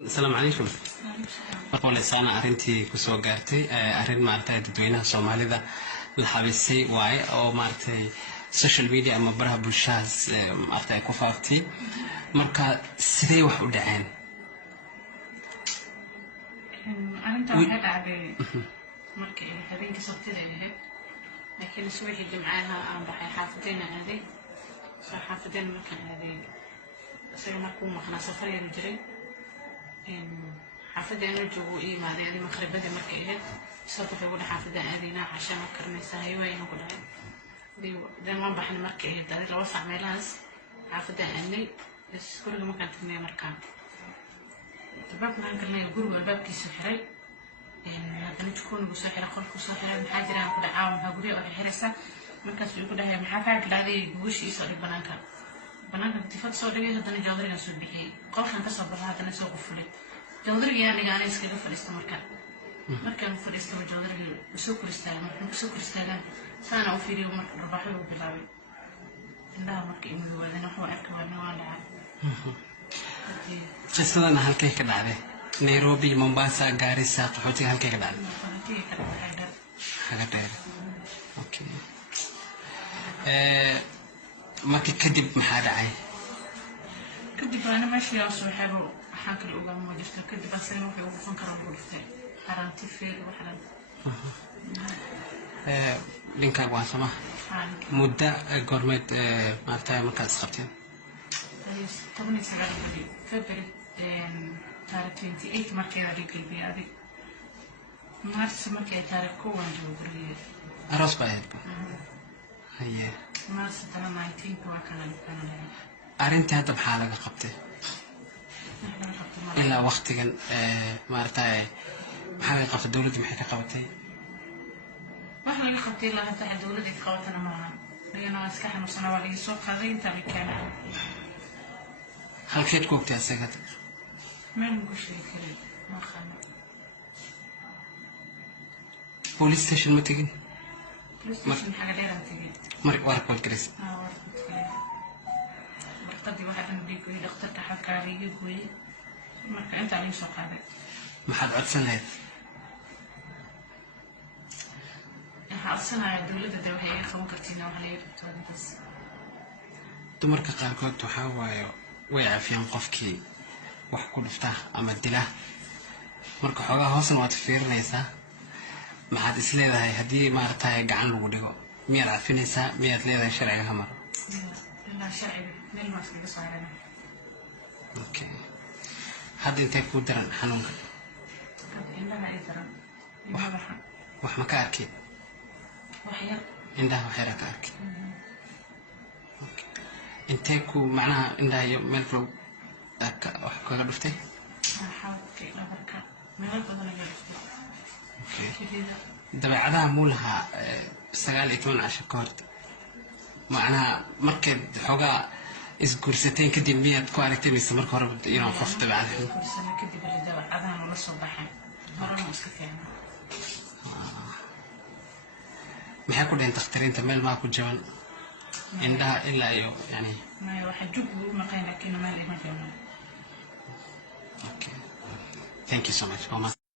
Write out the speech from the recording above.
السلام عليكم. أقول إنسان أرنتي كسو قارتي أرن مارتي تدوينها سوماليدا الحبسي واي أو مارتي سوشيال ميديا أما برها بالشاز مارتي كوفافتي مركا سيدي وحود عين. أنت واحد عبي مركي هذين كسرتي ليه لكن سوي اللي معاها أنا بحي حافظين هذه حافظين مكان هذه سيما كون مخنا سفر يجري حافظة أنا جوي ما يعني مخرب بدي مركيه صوت يقول حافظة أنا عشان مكرني ساهي وين يقول هاي دي ما بحنا مركيه ده لو وسع ميلاس حافظة أني بس كل ما كانت مية مركان الباب ما كنا يقولوا الباب كيس حري هذا تكون بسحر أقول بسحر محاجرة كده عاون هقولي أو الحرسة مركز يقول هاي محافظة كده عليه بوش يصير بنانك بنانك اتفاق صوري هذا نجاودري نسوي بيه قال خان تصبر هذا نسوي قفلي جاودري يعني قال يسكت قفل استمركان مركان قفل استمر جاودري بسوكر استلم بسوكر استلم سنة وفيري ومر رباحي وبلاوي عندها مركي من هو هذا نحو أركب النوال قصدنا هالكي كده عليه نيروبي مومباسا غاريسا قحوتي هالكي كده عليه حاجة دايرة أوكي markii kadib maxaa dhacay kadib ana meeshii aan soo xiro waxaan kale uga muujisto kadib asana wuxuu ugu fan karaa buuftay haranti fiir waxaan linka waa sama muddo goormeed maartay markaad isqabteen طبعاً سألني فبراير تاريخ 28 markii la dhigay adi mars markii taariikh kooban joogay aroos baa ahayd haye mars 19 waa kana arintii hadda maxaa laga qabtay ilaa waqtigan maartay maxaa laga qabtay dawladdu maxay ka qabatay waxaan laga qabtay ilaa hadda dawladdu ka qabatana maaha ayana iska xanuunsana waa laga soo qaaday inta la keenay halkeed ku ogtay asaga meel ugu sheekay ma khana police station ma tegin police station xaga dheer aan tegin mark waa report gareys marqadii waxaan dhiigay dhakhtarka xakaariga gooyay marka inta aan soo qaaday maxaad codsan lahayd waxaan dawladda waxay qaban kartiin wax la yiraahdo bas dumarka qaarkood waxa waayo way caafiyaan qofkii wax ku dhufta ama dila marka xoogaa hoosna waad fiirinaysaa maxaad is leedahay haddii maartay gacan lagu dhigo miyaad caafinaysaa miyaad leedahay sharciga hamar ilaa sharciga meel ma iska saarana okay hadda intee ku daran xanuunka indhaha ay daran wax ma ka arkay waxyar indhaha waxyar ka arkay intee ku macnaha indhaha iyo meel fog wax kaga dhuftay dabeecadaha muu lahaa 19 casho ka hor macnaha markaad xoogaa isguursateen kadib miyaad ku aragtay mise marka hore inuu qof dabeecadaha kadib dabeecadaha la soo baxay marna iska keenay maxay ku dhintay dhakhtarinta meel ma ku jaban indhaha ilaa iyo yani ما واحد جوب مقاين لكن ما لي ما جمال. Okay. Thank you so much.